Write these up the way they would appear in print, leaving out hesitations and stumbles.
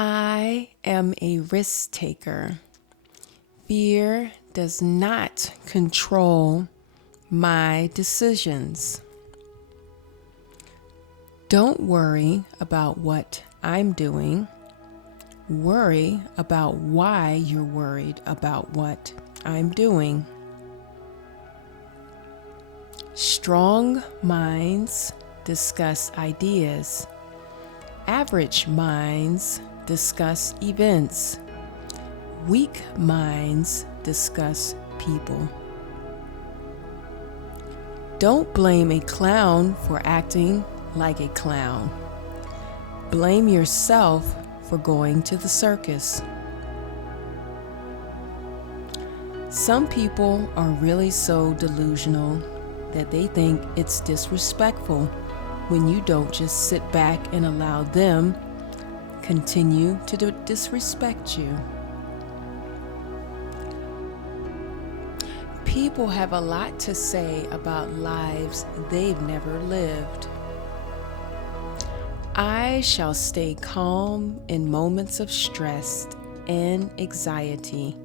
I am a risk taker. Fear does not control my decisions. Don't worry about what I'm doing. Worry about why you're worried about what I'm doing. Strong minds discuss ideas. Average minds discuss events. Weak minds discuss people. Don't blame a clown for acting like a clown. Blame yourself for going to the circus. Some people are really so delusional that they think it's disrespectful when you don't just sit back and allow them continue to disrespect you. People have a lot to say about lives they've never lived. I shall stay calm in moments of stress and anxiety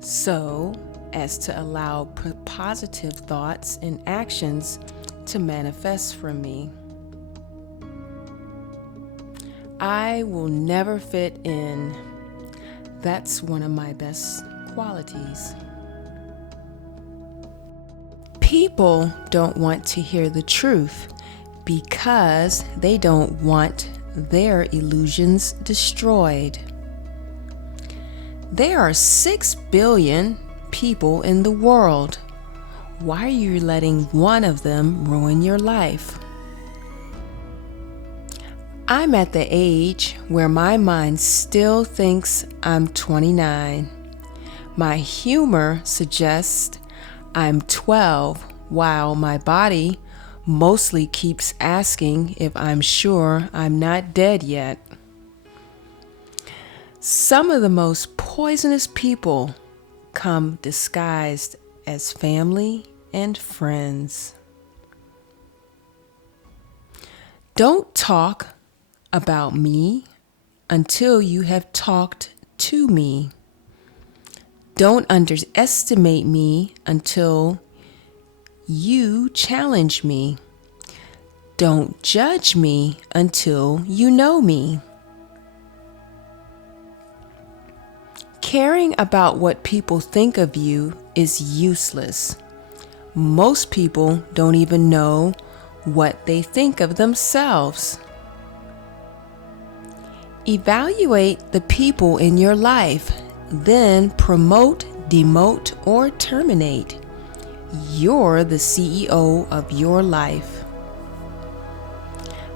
so as to allow positive thoughts and actions to manifest from me. I will never fit in. That's one of my best qualities. People don't want to hear the truth because they don't want their illusions destroyed. There are 6 billion people in the world. Why are you letting one of them ruin your life? I'm at the age where my mind still thinks I'm 29. My humor suggests I'm 12, while my body mostly keeps asking if I'm sure I'm not dead yet. Some of the most poisonous people come disguised as family and friends. Don't talk about me until you have talked to me. Don't underestimate me until you challenge me. Don't judge me until you know me. Caring about what people think of you is useless. Most people don't even know what they think of themselves. Evaluate the people in your life, then promote, demote, or terminate. You're the CEO of your life.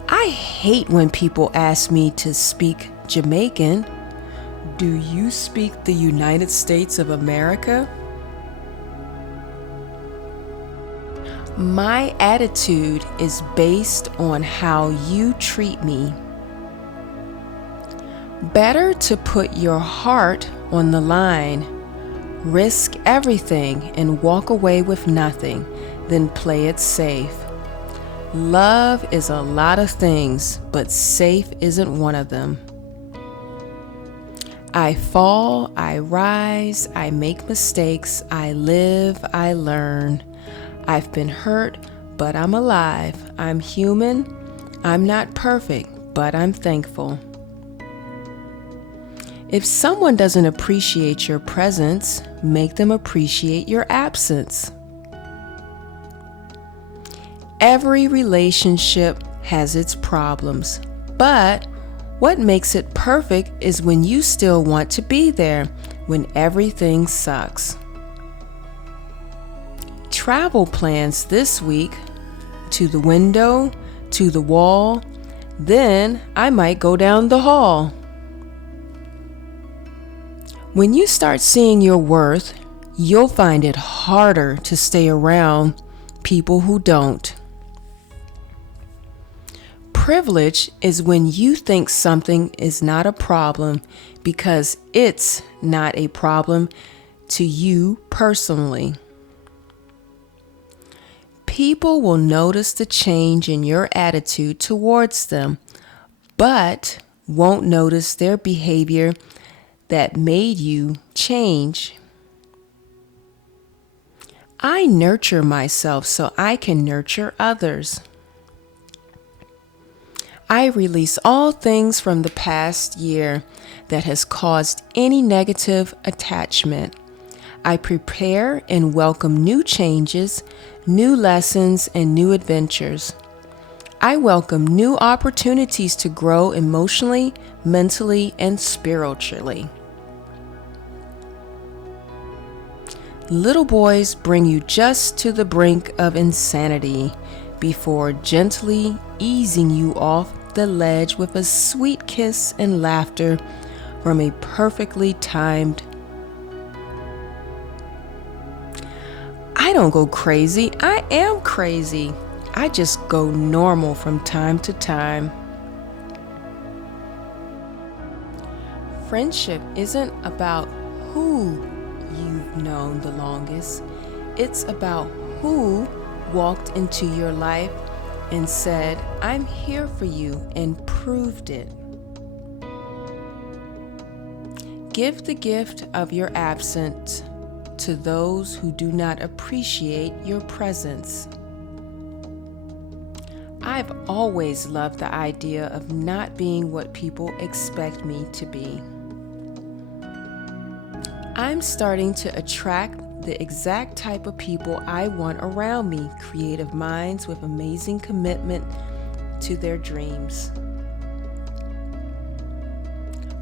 I hate when people ask me to speak Jamaican. Do you speak the United States of America? My attitude is based on how you treat me. Better to put your heart on the line, risk everything and walk away with nothing, than play it safe. Love is a lot of things, but safe isn't one of them. I fall, I rise, I make mistakes, I live, I learn. I've been hurt, but I'm alive. I'm human. I'm not perfect, but I'm thankful. If someone doesn't appreciate your presence, make them appreciate your absence. Every relationship has its problems, but what makes it perfect is when you still want to be there when everything sucks. Travel plans this week: to the window, to the wall, then I might go down the hall. When you start seeing your worth, you'll find it harder to stay around people who don't. Privilege is when you think something is not a problem because it's not a problem to you personally. People will notice the change in your attitude towards them, but won't notice their behavior that made you change. I nurture myself so I can nurture others. I release all things from the past year that has caused any negative attachment. I prepare and welcome new changes, new lessons, and new adventures. I welcome new opportunities to grow emotionally, mentally, and spiritually. Little boys bring you just to the brink of insanity before gently easing you off the ledge with a sweet kiss and laughter from a perfectly timed. I don't go crazy. I am crazy. I just go normal from time to time. Friendship isn't about who you've known the longest. It's about who walked into your life and said, "I'm here for you," and proved it. Give the gift of your absence to those who do not appreciate your presence. I've always loved the idea of not being what people expect me to be. I'm starting to attract the exact type of people I want around me, creative minds with amazing commitment to their dreams.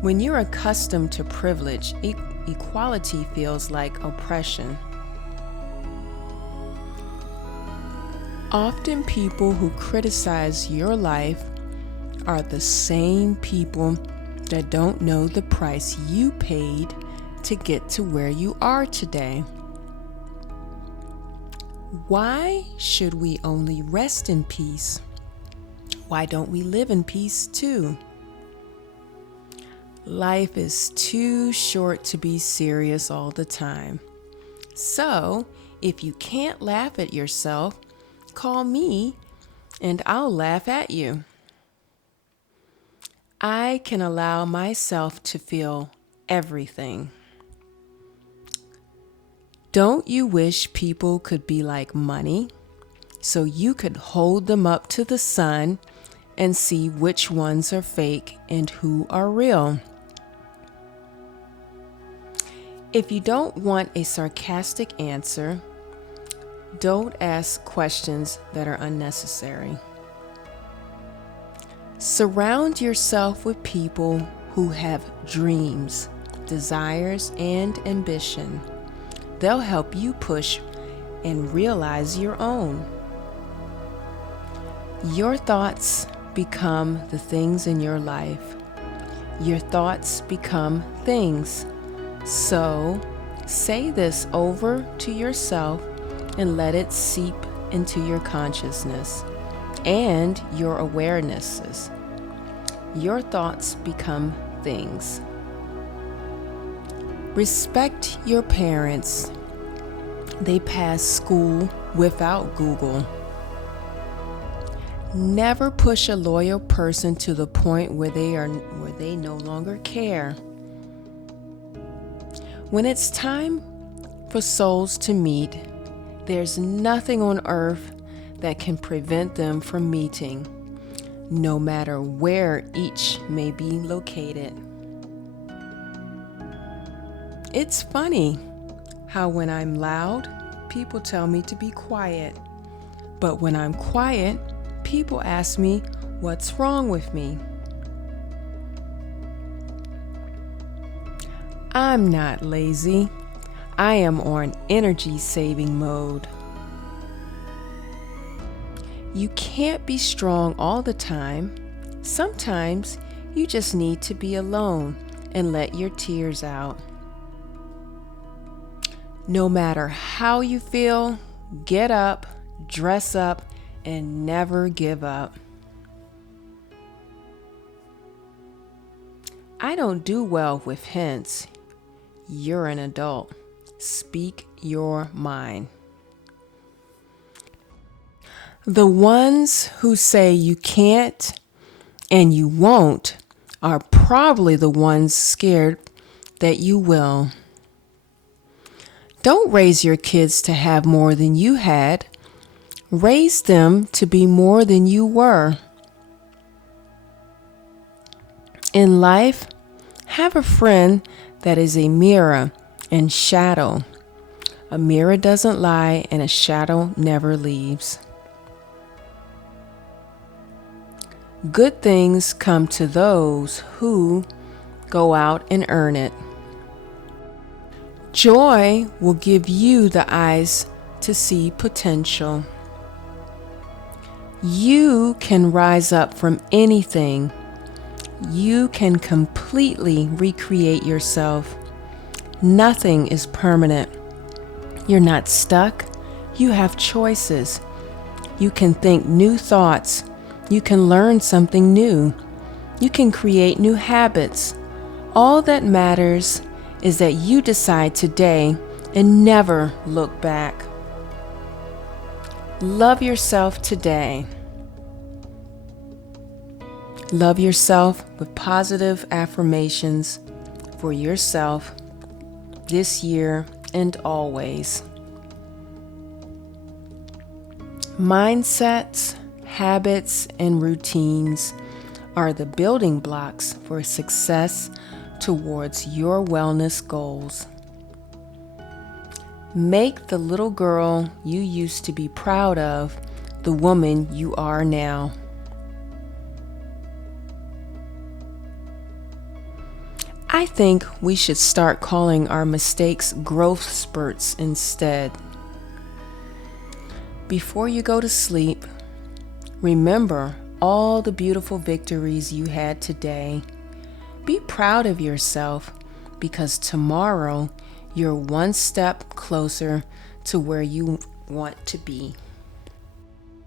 When you're accustomed to privilege, equality feels like oppression. Often people who criticize your life are the same people that don't know the price you paid to get to where you are today. Why should we only rest in peace? Why don't we live in peace too? Life is too short to be serious all the time. So, if you can't laugh at yourself, call me and I'll laugh at you. I can allow myself to feel everything. Don't you wish people could be like money so you could hold them up to the sun and see which ones are fake and who are real? If you don't want a sarcastic answer, don't ask questions that are unnecessary. Surround yourself with people who have dreams, desires, and ambition. They'll help you push and realize your own. Your thoughts become the things in your life. Your thoughts become things. So, say this over to yourself and let it seep into your consciousness and your awarenesses. Your thoughts become things. Respect your parents. They passed school without Google. Never push a loyal person to the point where they no longer care. When it's time for souls to meet, there's nothing on earth that can prevent them from meeting, no matter where each may be located. It's funny how when I'm loud, people tell me to be quiet. But when I'm quiet, people ask me what's wrong with me. I'm not lazy. I am on energy-saving mode. You can't be strong all the time. Sometimes you just need to be alone and let your tears out. No matter how you feel, get up, dress up, and never give up. I don't do well with hints. You're an adult. Speak your mind. The ones who say you can't and you won't are probably the ones scared that you will. Don't raise your kids to have more than you had. Raise them to be more than you were. In life, have a friend that is a mirror and shadow. A mirror doesn't lie and a shadow never leaves. Good things come to those who go out and earn it. Joy will give you the eyes to see potential. You can rise up from anything. You can completely recreate yourself. Nothing is permanent. You're not stuck. You have choices. You can think new thoughts. You can learn something new. You can create new habits. All that matters is that you decide today and never look back. Love yourself today. Love yourself with positive affirmations for yourself this year and always. Mindsets, habits, and routines are the building blocks for success towards your wellness goals. Make the little girl you used to be proud of the woman you are now. I think we should start calling our mistakes growth spurts instead. Before you go to sleep, remember all the beautiful victories you had today. Be proud of yourself because tomorrow you're one step closer to where you want to be.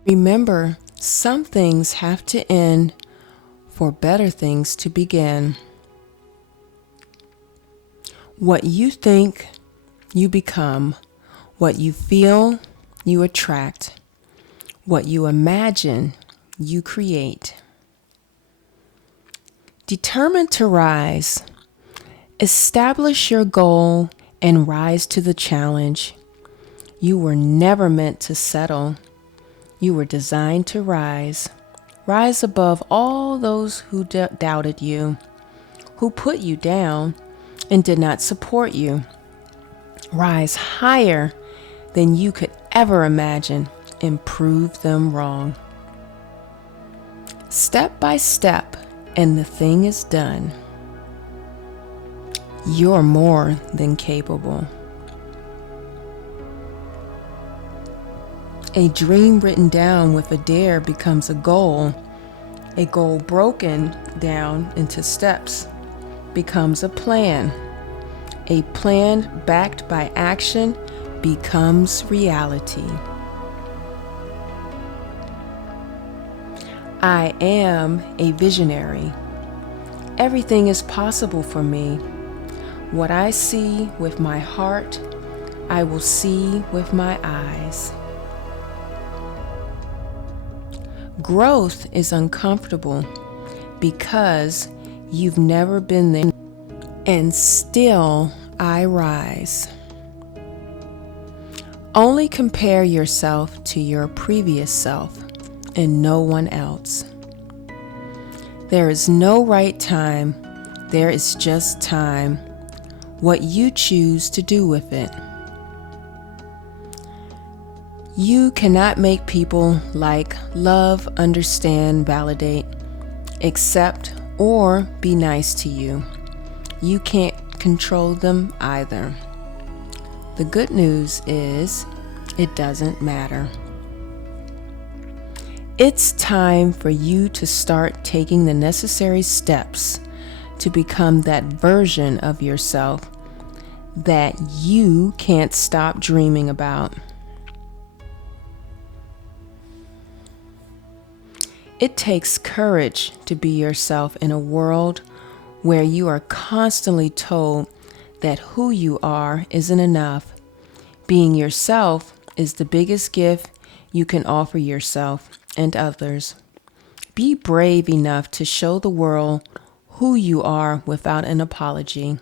Remember, some things have to end for better things to begin. What you think, you become. What you feel, you attract. What you imagine, you create. Determined to rise. Establish your goal and rise to the challenge. You were never meant to settle. You were designed to rise. Rise above all those who doubted you, who put you down and did not support you. Rise higher than you could ever imagine and prove them wrong. Step by step, and the thing is done. You're more than capable. A dream written down with a dare becomes a goal. A goal broken down into steps becomes a plan. A plan backed by action becomes reality. I am a visionary. Everything is possible for me. What I see with my heart, I will see with my eyes. Growth is uncomfortable because you've never been there, and still I rise. Only compare yourself to your previous self and no one else. There is no right time, there is just time, what you choose to do with it. You cannot make people like, love, understand, validate, accept, or be nice to you. You can't control them either. The good news is, it doesn't matter. It's time for you to start taking the necessary steps to become that version of yourself that you can't stop dreaming about. It takes courage to be yourself in a world where you are constantly told that who you are isn't enough. Being yourself is the biggest gift you can offer yourself and others. Be brave enough to show the world who you are without an apology.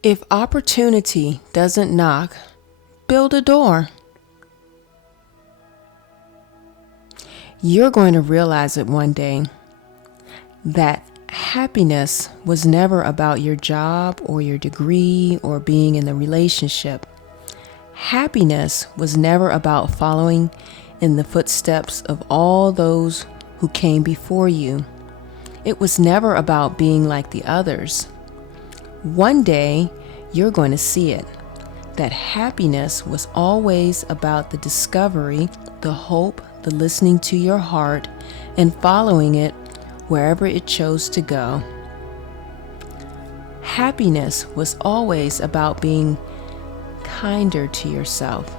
If opportunity doesn't knock, build a door. You're going to realize it one day that happiness was never about your job or your degree or being in a relationship. Happiness was never about following in the footsteps of all those who came before you. It was never about being like the others. One day, you're going to see it, that happiness was always about the discovery, the hope, the listening to your heart, and following it wherever it chose to go. Happiness was always about being kinder to yourself.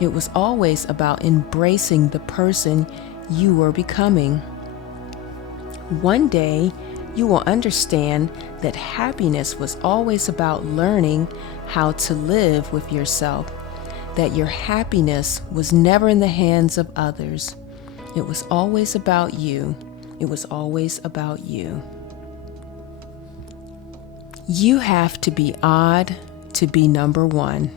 It was always about embracing the person you were becoming. One day, you will understand that happiness was always about learning how to live with yourself, that your happiness was never in the hands of others. It was always about you. It was always about you. You have to be odd to be number one.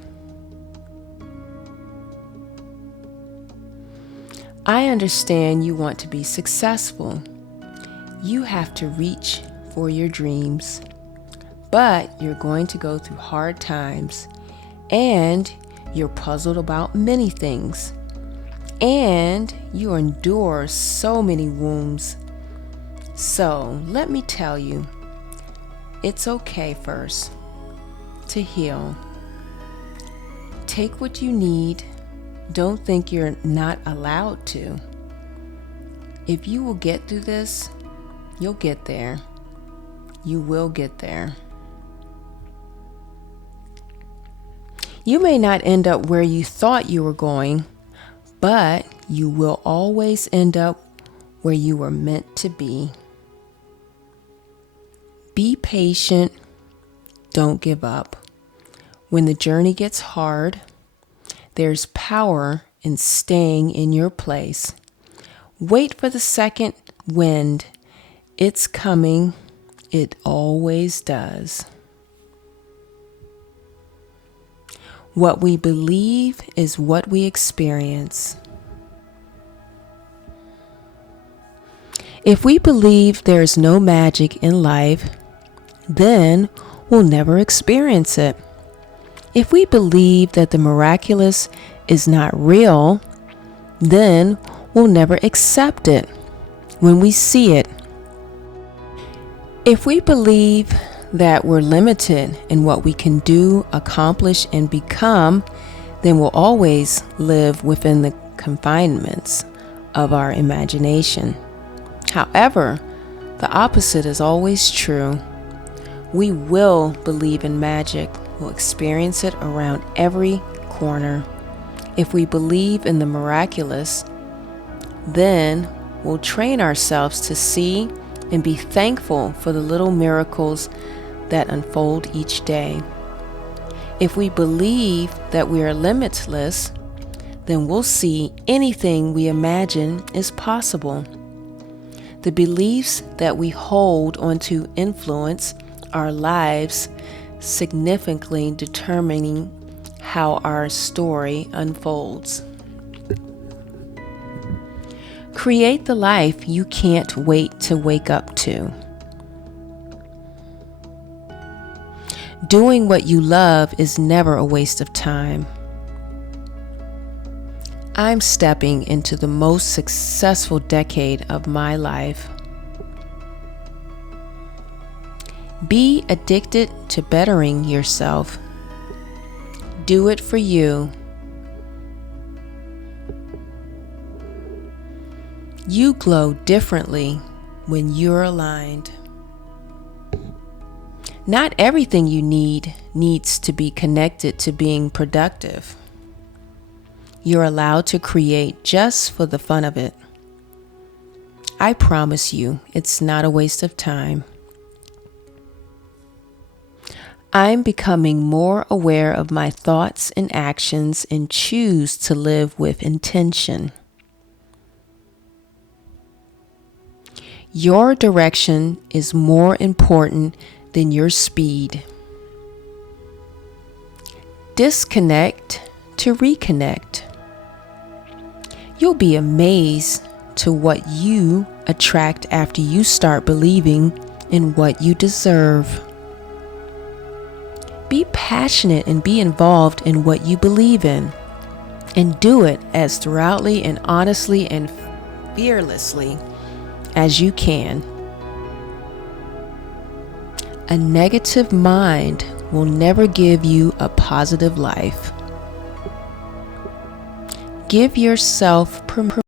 I understand you want to be successful. You have to reach for your dreams, but you're going to go through hard times, and you're puzzled about many things, and you endure so many wounds. So let me tell you, it's okay first to heal. Take what you need. Don't think you're not allowed to. If you will get through this, you'll get there. You will get there. You may not end up where you thought you were going, but you will always end up where you were meant to be. Be patient. Don't give up. When the journey gets hard, there's power in staying in your place. Wait for the second wind. It's coming. It always does. What we believe is what we experience. If we believe there is no magic in life, then we'll never experience it. If we believe that the miraculous is not real, then we'll never accept it when we see it. If we believe that we're limited in what we can do, accomplish, and become, then we'll always live within the confinements of our imagination. However, the opposite is always true. We will believe in magic. We'll experience it around every corner. If we believe in the miraculous, then we'll train ourselves to see and be thankful for the little miracles that unfold each day. If we believe that we are limitless, then we'll see anything we imagine is possible. The beliefs that we hold onto influence our lives, significantly determining how our story unfolds. Create the life you can't wait to wake up to. Doing what you love is never a waste of time. I'm stepping into the most successful decade of my life. Be addicted to bettering yourself. Do it for you. You glow differently when you're aligned. Not everything you need needs to be connected to being productive. You're allowed to create just for the fun of it. I promise you, it's not a waste of time. I'm becoming more aware of my thoughts and actions and choose to live with intention. Your direction is more important than your speed. Disconnect to reconnect. You'll be amazed to what you attract after you start believing in what you deserve. Be passionate and be involved in what you believe in, and do it as thoroughly and honestly and fearlessly as you can. A negative mind will never give you a positive life. Give yourself permission